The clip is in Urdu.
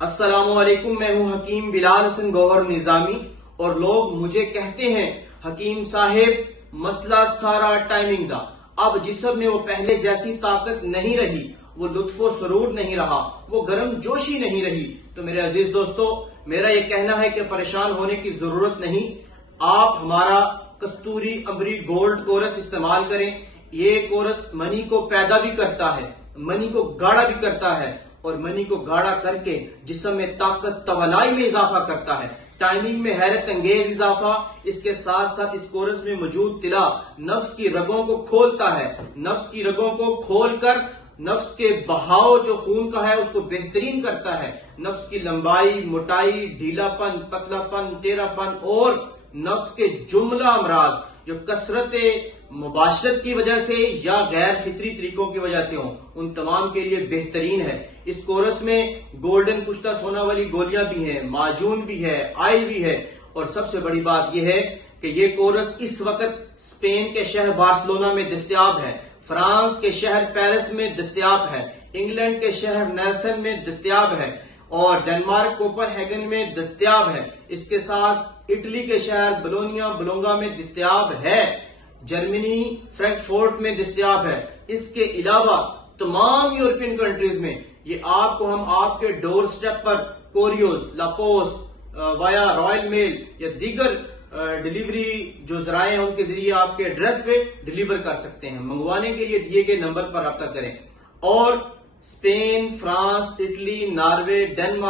السلام علیکم، میں ہوں حکیم بلال حسن گوہر نظامی اور لوگ مجھے کہتے ہیں حکیم صاحب مسئلہ سارا ٹائمنگ دا۔ اب جسم میں وہ پہلے جیسی طاقت نہیں رہی، وہ لطف و سرور نہیں رہا، وہ گرم جوشی نہیں رہی۔ تو میرے عزیز دوستو، میرا یہ کہنا ہے کہ پریشان ہونے کی ضرورت نہیں۔ آپ ہمارا کستوری امبری گولڈ کورس استعمال کریں۔ یہ کورس منی کو پیدا بھی کرتا ہے، منی کو گاڑا بھی کرتا ہے اور منی کو گاڑا کر کے جسم میں طاقت توانائی میں اضافہ کرتا ہے، ٹائمنگ میں حیرت انگیز اضافہ۔ اس کے ساتھ ساتھ اس کورس میں موجود طلا نفس کی رگوں کو کھولتا ہے، نفس کی رگوں کو کھول کر نفس کے بہاؤ جو خون کا ہے اس کو بہترین کرتا ہے، نفس کی لمبائی، موٹائی، ڈھیلا پن، پتلا پن، ٹیڑھا پن اور نفس کے جملہ امراض جو کثرت مباشرت کی وجہ سے یا غیر فطری طریقوں کی وجہ سے ہوں، ان تمام کے لیے بہترین ہے۔ اس کورس میں گولڈن کشتہ سونا والی گولیاں بھی ہیں، معجون بھی ہے، آئل بھی ہے، اور سب سے بڑی بات یہ ہے کہ یہ کورس اس وقت اسپین کے شہر بارسلونا میں دستیاب ہے، فرانس کے شہر پیرس میں دستیاب ہے، انگلینڈ کے شہر نیلسن میں دستیاب ہے اور ڈنمارک کوپن ہیگن میں دستیاب ہے۔ اس کے ساتھ اٹلی کے شہر بولونیا میں دستیاب ہے، جرمنی فرینکفورٹ میں دستیاب ہے۔ اس کے علاوہ تمام یورپین کنٹریز میں یہ آپ کو ہم آپ کے ڈور سٹیپ پر کوریوز، لا پوسٹ، وایا رائل میل یا دیگر ڈیلیوری جو ذرائع ہیں ان کے ذریعے آپ کے ایڈریس پہ ڈیلیور کر سکتے ہیں۔ منگوانے کے لیے دیے گئے نمبر پر رابطہ کریں۔ اور Spain, France, Italy, Norway, Denmark